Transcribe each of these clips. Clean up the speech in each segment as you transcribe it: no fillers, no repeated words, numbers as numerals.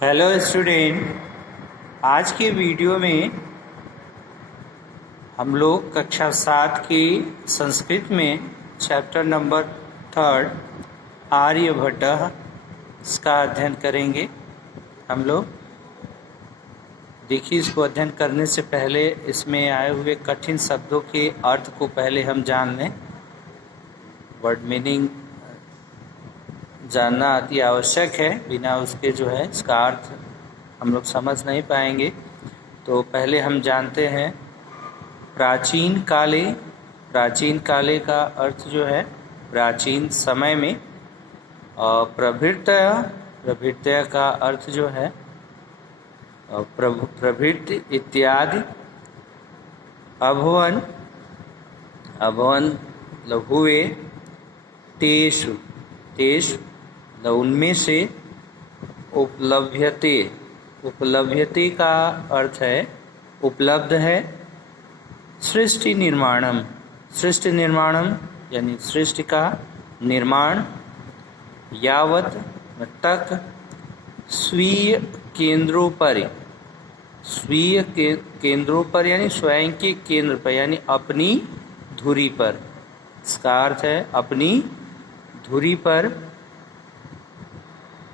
Hello student, आज के video में हम लोग कक्षा 7 की संस्कृत में चैप्टर नंबर 3 आर्यभट्ट इसका अध्ययन करेंगे। हम लोग देखिए, इसको अध्ययन करने से पहले इसमें आए हुए कठिन शब्दों के अर्थ को पहले हम जान लें। वर्ड मीनिंग जानना अति आवश्यक है, बिना उसके जो है इसका अर्थ हम लोग समझ नहीं पाएंगे। तो पहले हम जानते हैं प्राचीन काले। प्राचीन काले का अर्थ जो है प्राचीन समय में, और प्रभृतय का अर्थ जो है प्रभृत इत्यादि। अभवन हुए, तेषु उनमें से। उपलभ्यते का अर्थ है उपलब्ध है। सृष्टि निर्माणम यानी सृष्टि का निर्माण। यावत तक। स्वीय केंद्रों पर यानी स्वयं के केंद्र पर यानी अपनी धुरी पर। इसका अर्थ है अपनी धुरी पर।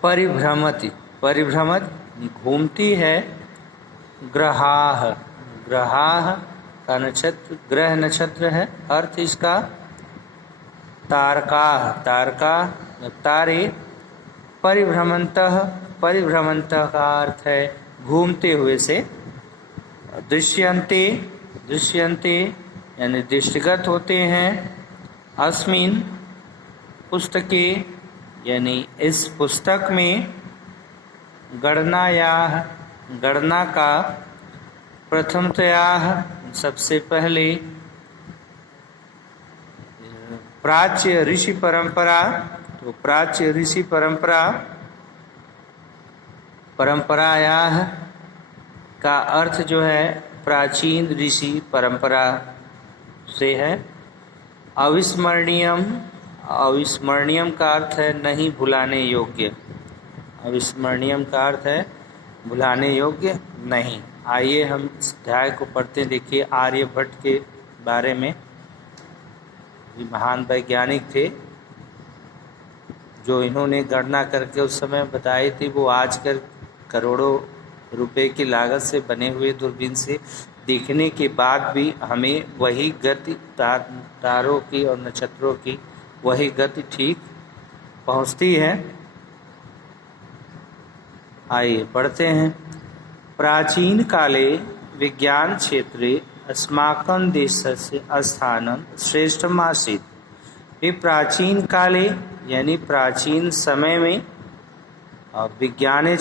परिभ्रमत घूमती है। ग्रहाः का नक्षत्र ग्रह नक्षत्र है। अर्थ इसका तारका तारे। परिभ्रमन्तः का अर्थ है घूमते हुए से। दृश्यन्ते यानी दृष्टिगत होते हैं। अस्मिन् पुस्तके यानी इस पुस्तक में। गणना का। प्रथमतया सबसे पहले। प्राच्य ऋषि परंपरा। तो प्राच्य ऋषि परंपराया का अर्थ जो है प्राचीन ऋषि परंपरा से है। अविस्मरणीयम का अर्थ है नहीं भुलाने योग्य। अविस्मरणीयम का अर्थ है भुलाने योग्य नहीं। आइए हम इस अध्याय को पढ़ते हैं। देखिए, आर्यभट्ट के बारे में। महान वैज्ञानिक थे जो इन्होंने गणना करके उस समय बताई थी। वो आजकल करोड़ों रुपए की लागत से बने हुए दूरबीन से देखने के बाद भी हमें वही गति तारों की और नक्षत्रों की वही गति ठीक पहुंचती है। आइए पढ़ते हैं। प्राचीन काले विज्ञान क्षेत्रे अस्माकं देशस्य स्थानं श्रेष्ठमासीत्। ये प्राचीन काले यानी प्राचीन समय में, विज्ञान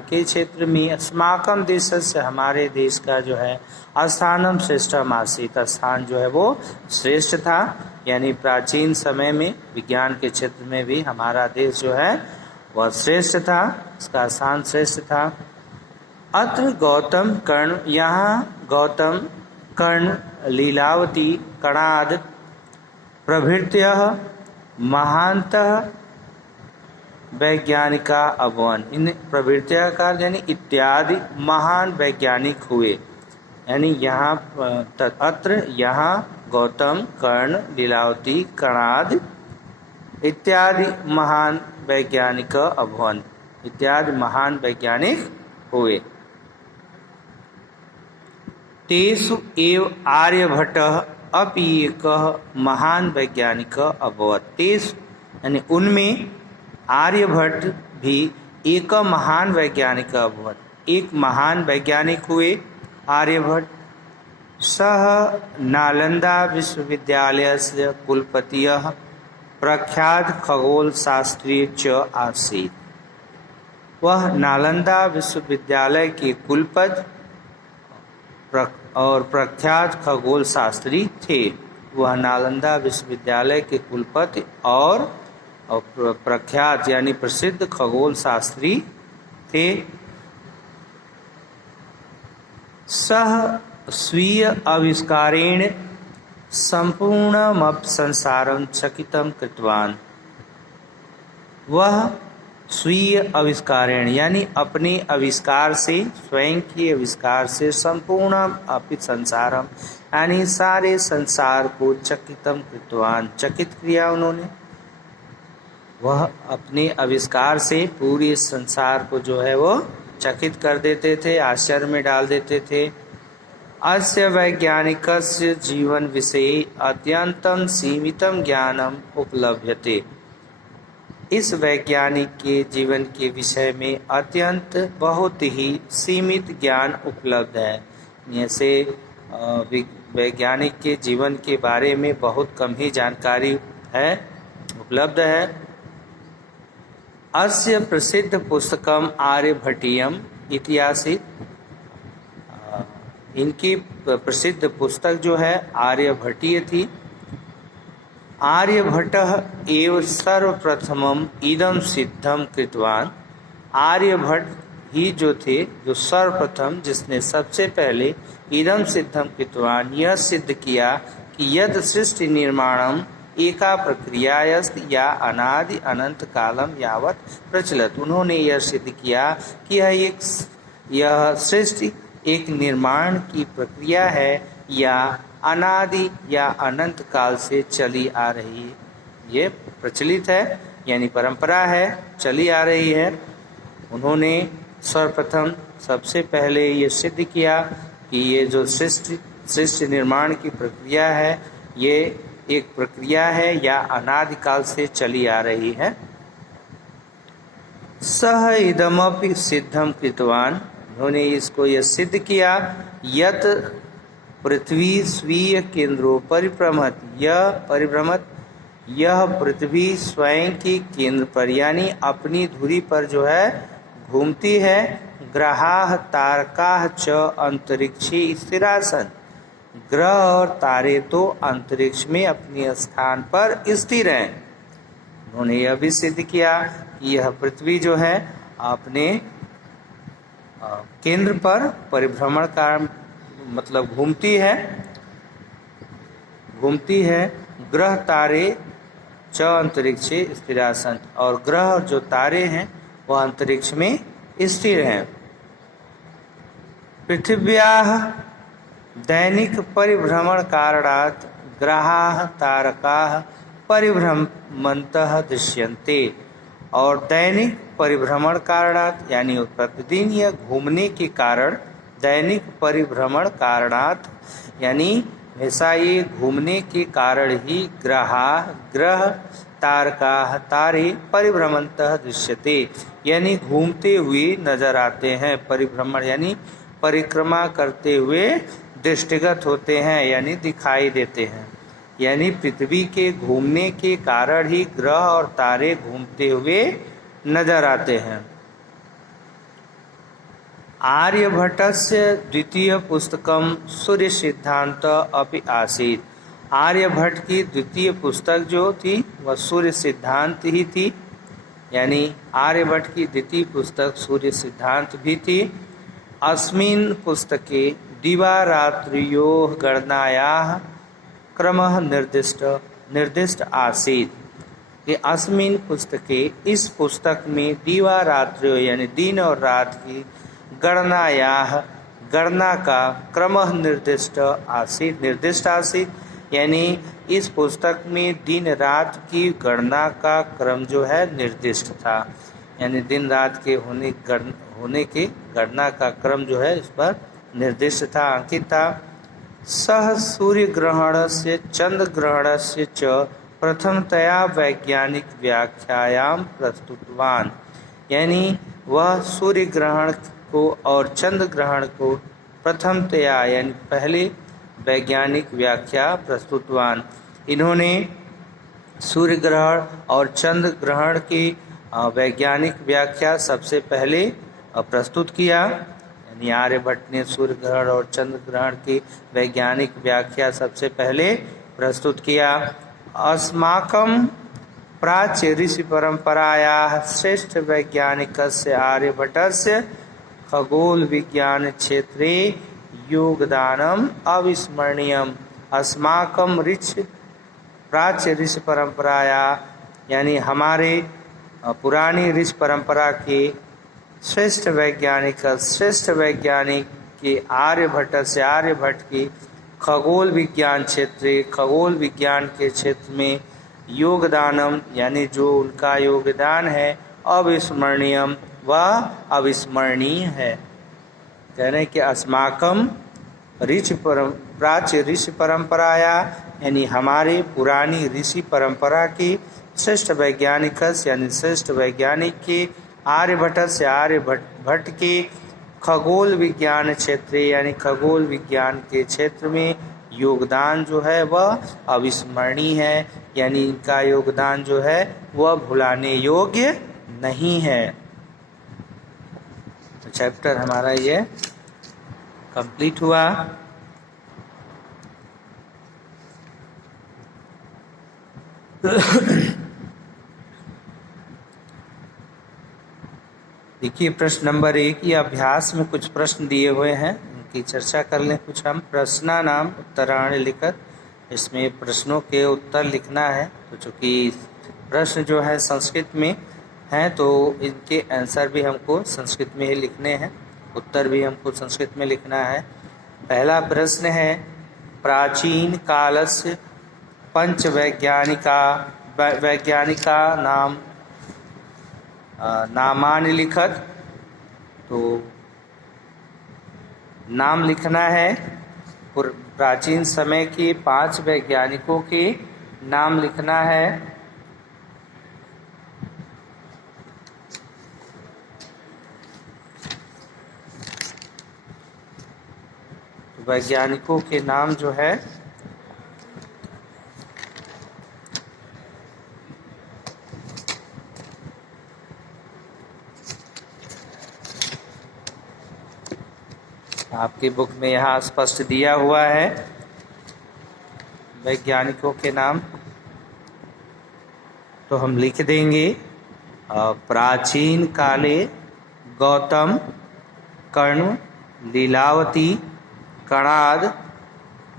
के क्षेत्र में, अस्माकं देशस्य हमारे देश का जो है स्थानम श्रेष्ठमासीत् स्थान जो है वो श्रेष्ठ था। यानी प्राचीन समय में विज्ञान के क्षेत्र में भी हमारा देश जो है वह श्रेष्ठ था, इसका स्थान श्रेष्ठ था। अत्र गौतम कर्ण, यहाँ गौतम कर्ण लीलावती कणाद प्रभृतयः महान्तः वैज्ञानिका अभवन्। इन प्रभृतयः का यानी इत्यादि महान वैज्ञानिक हुए। यानी यहाँ अत्र यहाँ गौतम कर्ण लीलावती कणाद इत्यादि महान वैज्ञानिक अभवन्। इत्यादि महान वैज्ञानिक हुए। तेषु एव आर्यभट्टः अपि एकः महान वैज्ञानिक अभवत्। तेषु यानी उनमें आर्यभट्ट भी एक महान वैज्ञानिक अभवत्। एक महान वैज्ञानिक हुए आर्यभट्ट। सः नालंदा विश्वविद्यालयस्य कुलपतिः प्रख्यात खगोल शास्त्री च आसीत्। वह नालंदा विश्वविद्यालय के कुलपति और प्रख्यात खगोल शास्त्री थे। वह नालंदा विश्वविद्यालय के कुलपति और प्रख्यात यानी प्रसिद्ध खगोल शास्त्री थे। सः स्वीय आविष्कारेण संपूर्णमप संसारं चकितं कृतवान्। वह स्वीय आविष्कारेण यानी अपने आविष्कार से, स्वयं के आविष्कार से संपूर्ण अपित संसारम यानी सारे संसार को चकितम कृतवान, चकित किया उन्होंने। वह अपने आविष्कार से पूरे संसार को जो है वो चकित कर देते थे, आश्चर्य में डाल देते थे। अस्य वैज्ञानिकस्य जीवन विषये अत्यंतम सीमितम ज्ञानम उपलभ्यते। इस वैज्ञानिक के जीवन के विषय में अत्यंत बहुत ही सीमित ज्ञान उपलब्ध है। जैसे वैज्ञानिक के जीवन के बारे में बहुत कम ही जानकारी है, उपलब्ध है। अस्य प्रसिद्ध पुस्तकम आर्यभट्टीयम इतिहासिक, इनकी प्रसिद्ध पुस्तक जो है आर्यभट्टीय थी। आर्यभट्टः एव सर्वप्रथमम् इदम सिद्धम कृतवान। आर्यभट्ट ही जो थे, जो सर्वप्रथम, जिसने सबसे पहले इदम सिद्धम कृतवान, यह सिद्ध किया कि यद सृष्टि निर्माणम एका प्रक्रियायस्त या अनादि अनंत कालम यावत प्रचलत। उन्होंने यह सिद्ध किया कि यह सृष्टि एक निर्माण की प्रक्रिया है या अनादि या अनंत काल से चली आ रही है। ये प्रचलित है यानी परंपरा है, चली आ रही है। उन्होंने सर्वप्रथम सबसे पहले ये सिद्ध किया कि ये जो सृष्टि निर्माण की प्रक्रिया है, ये एक प्रक्रिया है या अनादिकाल से चली आ रही है। सह इदमपि सिद्धम कृतवान, उन्होंने इसको यह सिद्ध किया यत पृथ्वी स्वीय केंद्रों परिभ्रमत, यह पृथ्वी स्वयं की केंद्र पर यानी अपनी धुरी पर जो है घूमती है। ग्रहाः तारकाः च अंतरिक्षे स्थिरासन, ग्रह और तारे तो अंतरिक्ष में अपने स्थान पर स्थिर हैं। उन्होंने यह भी सिद्ध किया कि यह पृथ्वी जो है अपने केंद्र पर परिभ्रमण का मतलब घूमती है। ग्रह तारे च अंतरिक्षे स्थिरासन, और ग्रह जो तारे हैं वह अंतरिक्ष में स्थिर हैं। पृथिव्याः दैनिक परिभ्रमण कारणात् ग्रहाः तारकाः परिभ्रमन्तः दृश्यन्ते, और दैनिक परिभ्रमण कारणात् यानी प्रतिदिन यह घूमने के कारण, दैनिक परिभ्रमण कारणात् यानी हमेशा ये घूमने के कारण ही ग्रह तारकाः तारे परिभ्रमन्तः दृश्यते यानी घूमते हुए नजर आते हैं। परिभ्रमण यानी परिक्रमा करते हुए दृष्टिगत होते हैं यानी दिखाई देते हैं। यानी पृथ्वी के घूमने के कारण ही ग्रह और तारे घूमते हुए नजर आते हैं। आर्यभट्टस्य द्वितीय पुस्तकम सूर्य सिद्धांत अपि आसीत्। आर्यभट्ट की द्वितीय पुस्तक जो थी वह सूर्य सिद्धांत ही थी, यानी आर्यभट्ट की द्वितीय पुस्तक सूर्य सिद्धांत भी थी। अस्मिन् पुस्तके दिवारात्र्योः गणनायाः क्रमः निर्दिष्ट आसीत्। ये अस्मिन् पुस्तके, इस पुस्तक में दिवारात्र्यो यानी दिन और रात की गणना का क्रमः निर्दिष्ट आसीत् यानी इस पुस्तक में दिन रात की गणना का क्रम जो है निर्दिष्ट था, यानी दिन रात के होने के गणना का क्रम जो है इस पर निर्दिष्ट था, अंकित था। सह सूर्य ग्रहण से चंद्र ग्रहण से च प्रथमतया वैज्ञानिक व्याख्यायाम प्रस्तुतवान, यानी वह सूर्य ग्रहण को और चंद्र ग्रहण को प्रथमतया यानी पहले वैज्ञानिक व्याख्या प्रस्तुतवान। इन्होंने सूर्य ग्रहण और चंद्र ग्रहण की वैज्ञानिक व्याख्या सबसे पहले प्रस्तुत किया, यानी आर्यभट्ट ने सूर्य ग्रहण और चंद्र ग्रहण की वैज्ञानिक व्याख्या सबसे पहले प्रस्तुत किया। अस्माकं प्राच्य ऋषि परंपरायाः श्रेष्ठ वैज्ञानिकस्य आर्यभट्टस्य खगोल विज्ञान क्षेत्रे योगदानम अविस्मरणीयम। अस्माकं प्राच्य ऋषि परंपराया यानी हमारे पुरानी ऋषि परंपरा के श्रेष्ठ वैज्ञानिक के आर्यभट्ट से आर्यभट्ट की खगोल विज्ञान के क्षेत्र में योगदानम यानी जो उनका योगदान है अविस्मरणीयम व अविस्मरणीय है। कह रहे कि अस्माकम प्राच्य ऋषि परंपराया यानी हमारे पुरानी ऋषि परंपरा की श्रेष्ठ वैज्ञानिक यानी श्रेष्ठ वैज्ञानिक के आर्यभट्ट से आर्यभट्ट के खगोल विज्ञान क्षेत्र यानी खगोल विज्ञान के क्षेत्र में योगदान जो है वह अविस्मरणीय है, यानी इनका योगदान जो है वह भुलाने योग्य नहीं है। तो चैप्टर हमारा ये कंप्लीट हुआ। देखिए प्रश्न नंबर 1, ये अभ्यास में कुछ प्रश्न दिए हुए हैं, उनकी चर्चा कर लें। कुछ हम प्रश्नानाम उत्तराणि लिखत, इसमें प्रश्नों के उत्तर लिखना है। तो चूँकि प्रश्न जो है संस्कृत में हैं तो इनके आंसर भी हमको संस्कृत में ही लिखने हैं, उत्तर भी हमको संस्कृत में लिखना है। पहला प्रश्न है प्राचीन कालस्य पंच वैज्ञानिका नामानि लिखत। तो नाम लिखना है, प्राचीन समय के 5 वैज्ञानिकों के नाम लिखना है। तो वैज्ञानिकों के नाम जो है आपकी बुक में यहाँ स्पष्ट दिया हुआ है वैज्ञानिकों के नाम। तो हम लिख देंगे प्राचीन काले गौतम, कर्ण, लीलावती, कणाद,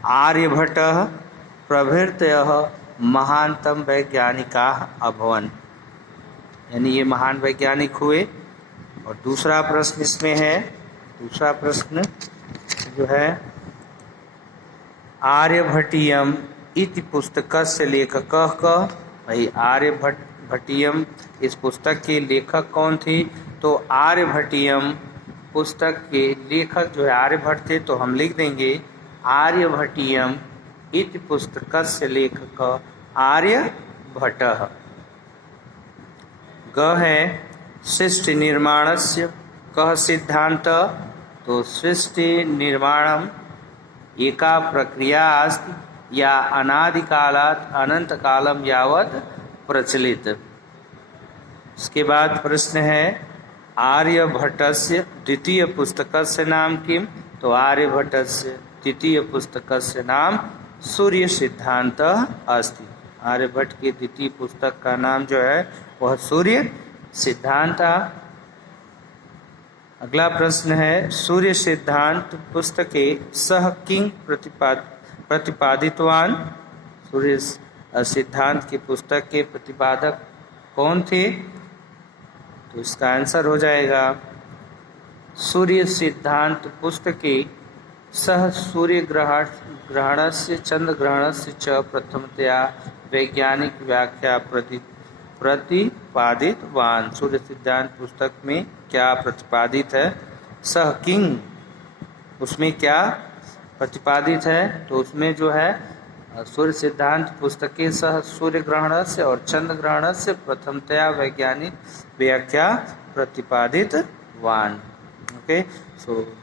आर्यभट्ट प्रभृतयः महानतम वैज्ञानिका अभवन्, यानी ये महान वैज्ञानिक हुए। और दूसरा प्रश्न इसमें है, दूसरा प्रश्न जो है आर्यभट्टीयम इति पुस्तकस्य लेखकः कः। भाई आर्यभट्टीयम इस पुस्तक के लेखक कौन थे? तो आर्यभट्टीयम पुस्तक के लेखक जो है आर्यभट्ट थे, तो हम लिख देंगे आर्यभट्टीयम इति पुस्तकस्य लेखकः आर्यभट्टः। ग है सृष्टि निर्माणस्य कः सिद्धान्तः। तो सृष्टि निर्माणम एका प्रक्रिया अस्ति या अनादिकालात् अनंत कालम यावत् प्रचलित। उसके बाद प्रश्न है आर्यभट्टस्य द्वितीय पुस्तकस्य नाम किम। तो आर्यभट्टस्य द्वितीय पुस्तकस्य नाम सूर्य सिद्धान्तः अस्ति। आर्यभट्ट की द्वितीय पुस्तक का नाम जो है वह सूर्य सिद्धांत। अगला प्रश्न है सूर्य सिद्धांत पुस्तके सह किंग प्रतिपादितवान। सूर्य सिद्धांत की पुस्तक के प्रतिपादक कौन थे? तो इसका आंसर हो जाएगा सूर्य सिद्धांत पुस्तके सह सूर्य ग्रहणस्य चंद्र ग्रहणस्य च प्रथमतया वैज्ञानिक व्याख्या प्रतिपादितवान। सूर्य सिद्धांत पुस्तक में क्या प्रतिपादित है? सह किंग, उसमें क्या प्रतिपादित है? तो उसमें जो है सूर्य सिद्धांत पुस्तक के सह सूर्य ग्रहण से और चंद्र ग्रहण से प्रथमतया वैज्ञानिक व्याख्या प्रतिपादितवान। ओके, सो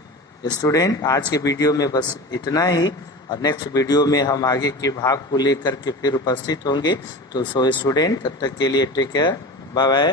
स्टूडेंट आज के वीडियो में बस इतना ही, और नेक्स्ट वीडियो में हम आगे के भाग को लेकर के फिर उपस्थित होंगे। तो सो स्टूडेंट तब तक के लिए टेक केयर, बाय बाय।